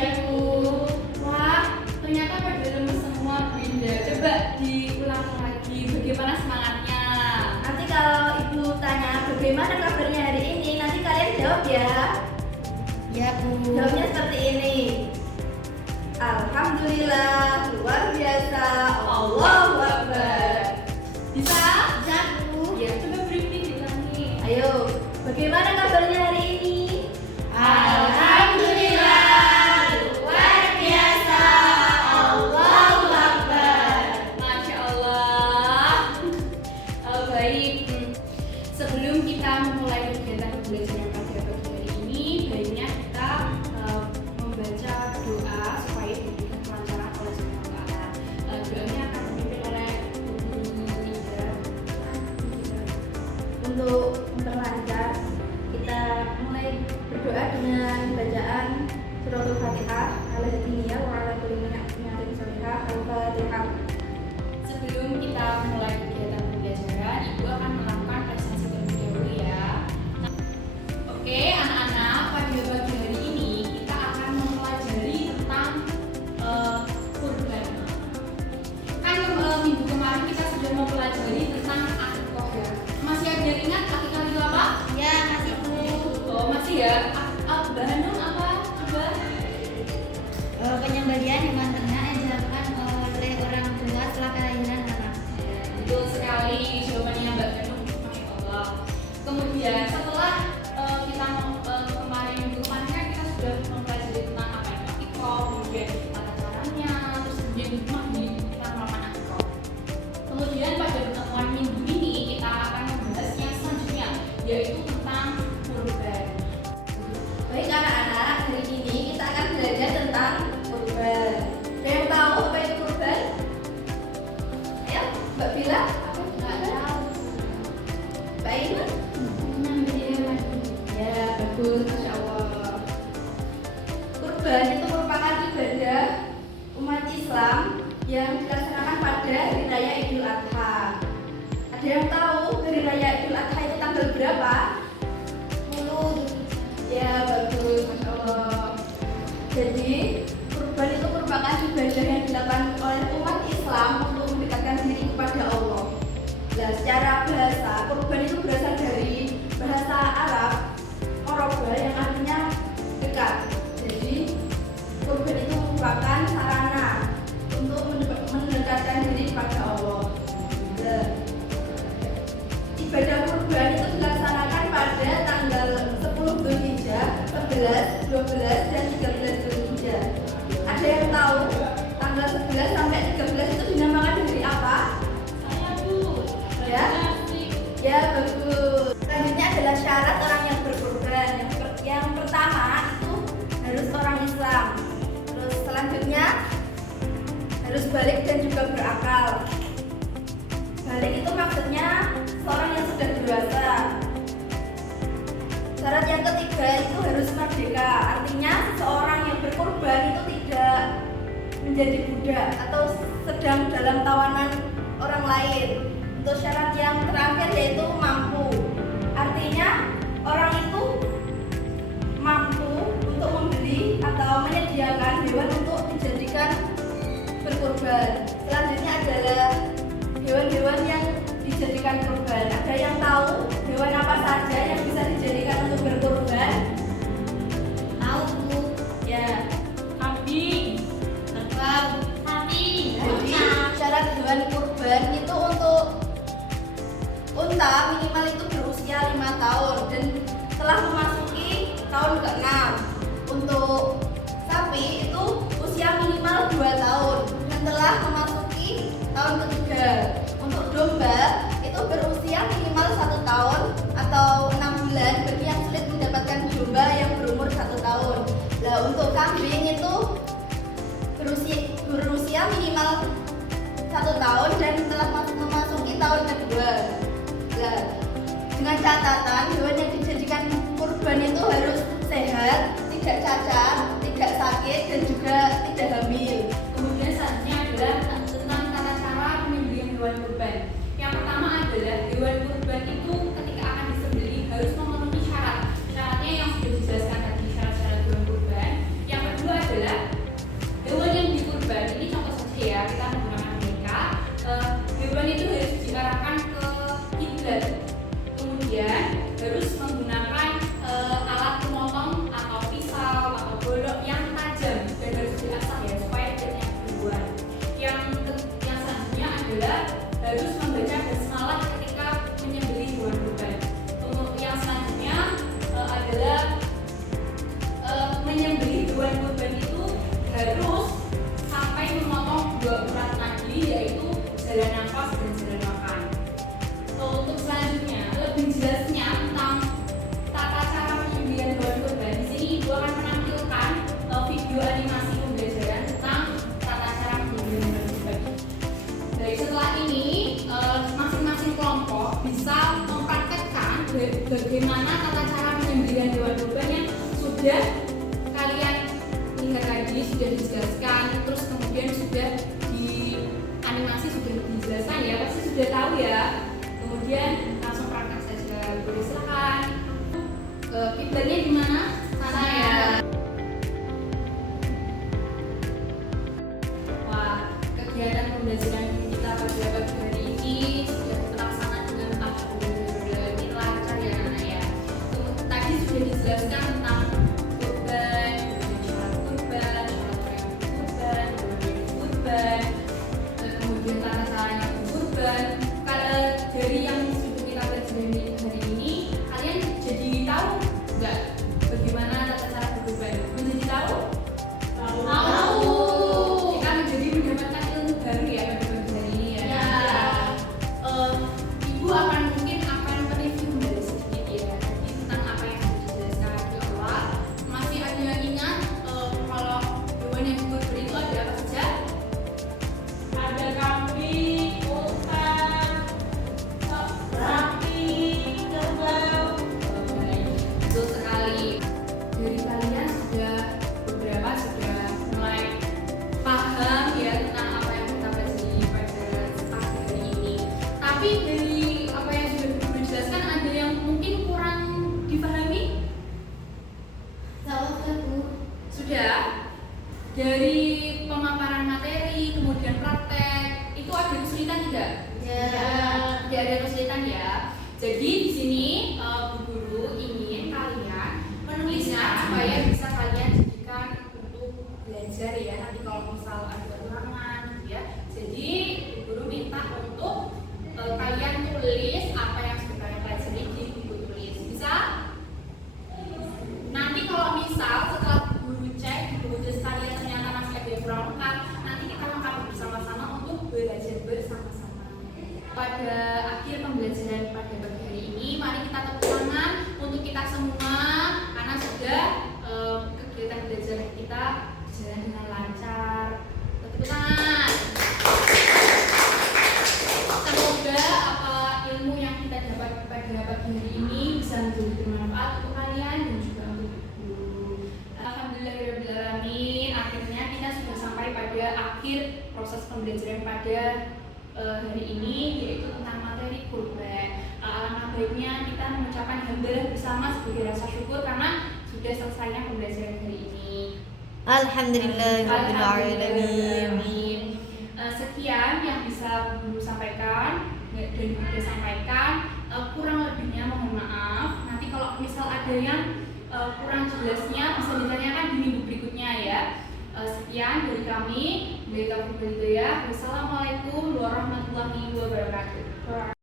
Ibu. Wah, ternyata pada lemes semua Bunda. Coba diulang lagi bagaimana semangatnya. Nanti kalau Ibu tanya bagaimana kabarnya hari ini, nanti kalian jawab ya. Ya Bu. Jawabnya seperti ini. Alhamdulillah, luar biasa, Allahu Akbar. Bisa? Bisa Bu? Ya, coba briefing diulangi. Ayo, bagaimana kabarnya hari ini? Alhamdulillah, luar biasa, Allahu Akbar. Masya Allah. Baik. Sebelum kita memulai kegiatan pembelajaran pada pagi hari ini, baiknya kita membaca doa supaya diberikan kelancaran oleh Subhanahu wa Ta'ala. Doanya akan dipimpin oleh Ibu Ida. Untuk memperlancar, kita mulai berdoa dengan bacaan suratul Fatihah, Al-Hadiniyah wa ala kulli ni'matin sholihah, Al-Fatihah. Sebelum kita mulai kegiatan pembelajaran, Ibu akan melakukan presentasi terlebih dahulu ya. Oke, anak-anak, pada pagi hari ini kita akan mempelajari tentang kurban. Kan minggu kemarin kita sudah mempelajari tentang akikah ya. Masih ada yang ingat akikah itu apa? Ya, masih Bu. Oh, masih ya. Bahannya apa? Coba. Penyembelihan hewan ternak yang dilakukan oleh orang tua setelah kelahiran anak. Betul sekali jawabannya Mbak Ganung, Masya Allah. Kemudian setelah kita kemarin minggu kemarin kan kita sudah mempelajari tentang apa itu akikah, kemudian tata caranya, terus kemudian hikmah di kita melakukan akikah. Kemudian pada pertemuan minggu ini kita akan membahas yang selanjutnya, yaitu tentang kurban. Baik anak-anak, hari ini kita akan belajar tentang kurban. Ada yang tahu apa itu kurban? Ayo, Mbak Bila, aku nggak tahu. Mbak Ima? Ya, bagus, Masya Allah. Kurban itu merupakan ibadah umat Islam yang dilaksanakan pada hari raya Idul Adha. Ada yang tahu hari raya Idul Adha itu tanggal berapa? 10. Ya, bagus, Masya Allah. Jadi, kurban itu merupakan ibadah yang dilakukan oleh umat Islam untuk mendekatkan diri kepada Allah. Nah, secara bahasa, kurban itu berasal dari bahasa Arab Qoroba yang artinya dekat. Jadi, kurban itu merupakan sarana untuk mendekatkan diri kepada Allah. Nah, ibadah kurban itu dilaksanakan pada tanggal 10 Dzulhijjah, 11, 12, dan 13 Dzulhijjah. Ada yang tahu tanggal 11 sampai 13 itu dinamakan hari apa? Saya Bu. Ya? Ya, bagus. Selanjutnya adalah syarat orang yang berkurban. Yang pertama itu harus orang Islam. Terus selanjutnya harus balik dan juga berakal. Balik itu maksudnya seorang yang sudah dewasa. Syarat yang ketiga itu harus merdeka. Artinya seseorang yang berkorban itu tidak menjadi budak atau sedang dalam tawanan orang lain. Untuk syarat yang terakhir yaitu mampu. Artinya orang itu mampu untuk membeli atau menyediakan hewan untuk dijadikan berkorban. Selanjutnya adalah hewan-hewan yang dijadikan kurban. Ada yang tahu hewan apa saja yang bisa dijadikan untuk berkorban? Tahu Bu. Ya. Kambing. Kerbau. Sapi. Jadi syarat hewan kurban itu untuk unta minimal itu berusia 5 tahun dan telah memasuki tahun ke-6. Untuk sapi itu usia minimal 2 tahun dan telah memasuki tahun ke-3. Untuk domba itu berusia minimal 1 tahun atau 6 bulan bagi yang sulit mendapatkan domba yang berumur 1 tahun. Nah, untuk kambing itu berusia minimal 1 tahun dan telah memasuki tahun kedua. Nah, dengan catatan hewan yang dijadikan kurban itu harus sehat, tidak cacat, tidak sakit, dan juga tidak hamil. Kemudian selanjutnya adalah tentang tata cara penyembelihan hewan kurban. Yang pertama adalah hewan kurban itu ketika akan disembelih harus memenuhi syarat. Syaratnya yang sudah dijelaskan tadi, syarat-syarat hewan kurban. Yang kedua adalah menyembelih hewan kurban itu harus sampai memotong 2 urat nadi, yaitu jalan nafas dan jalan makan. Untuk selanjutnya, lebih jelasnya tentang tata cara penyembelihan hewan kurban, di sini Ibu akan menampilkan video animasi pembelajaran tentang tata cara penyembelihan hewan kurban. Baik, setelah ini masing-masing kelompok bisa mempraktekkan bagaimana tata cara penyembelihan hewan kurban yang sudah kalian lihat tadi, sudah dijelaskan, terus kemudian sudah di animasi sudah dijelaskan ya, pasti sudah tahu ya. Kemudian langsung praktek saja. Boleh silakan. Kiblatnya di mana? Sana ya. Wah, kegiatan pembelajaran kita pada pagi hari ini sudah terlaksana dengan alhamdulillah, ini lancar ya anak ya. Tadi sudah dijelaskan tentang kurban, syarat kurban, kurban, kemudian tata caranya kurban. Kalau dari yang sudah kita pelajari hari ini, kalian jadi tahu nggak bagaimana tata cara berkurban? Menjadi tahu? Tahu. Kita menjadi mendapatkan ilmu baru ya pada pagi hari ini ya. Ibu akan mereview kembali sedikit ya tentang apa yang sudah dijelaskan di awal. Masih ada yang ingat kalau hewan yang berkurban itu ada apa saja? Ada kambing, unta, sapi, kerbau. Betul sekali. Dari kalian beberapa sudah mulai paham ya tentang apa yang kita pelajari pada pagi hari ini. Tapi dari apa yang sudah dijelaskan, ada yang mungkin kurang dipahami? Sudah. Dari pemaparan materi, kemudian praktek, itu ada kesulitan tidak? Tidak ada kesulitan ya. Jadi di sini Bu Guru ingin kalian menulisnya supaya bisa kalian jadikan untuk belajar ya. Nanti kalau misal ada ulangan gitu ya. Jadi Bu Guru minta untuk kalian tulis apa yang sudah kalian pelajari di buku tulis. Bisa? Nanti kalau misal setelah guru cek di buku tulis kalian ternyata masih ada yang kurang lengkap, nanti kita lengkapi bersama-sama untuk belajar bersama-sama. Pada akhir pembelajaran pada pagi hari ini, mari kita tepuk tangan untuk kita semua karena sudah kegiatan belajar kita berjalan dengan lancar. Tepuk tangan. Semoga apa ilmu yang kita dapat pada pagi hari ini bisa menjadi bermanfaat untuk kalian dan juga untuk guru. Alhamdulillahirobbilalamin. Akhirnya kita sudah sampai pada akhir proses pembelajaran pada hari ini, yaitu tentang materi kurban. Alangkah baiknya kita mengucapkan hamdalah bersama sebagai rasa syukur karena sudah selesainya pembelajaran hari ini. Alhamdulillahirobbilalamin. Sekian yang bisa Guru sampaikan dan Bunda sampaikan. Kurang lebihnya mohon maaf. Nanti kalau misal ada yang kurang jelasnya bisa ditanyakan di minggu berikutnya ya. Sekian dari kami. Wassalamualaikum warahmatullahi wabarakatuh.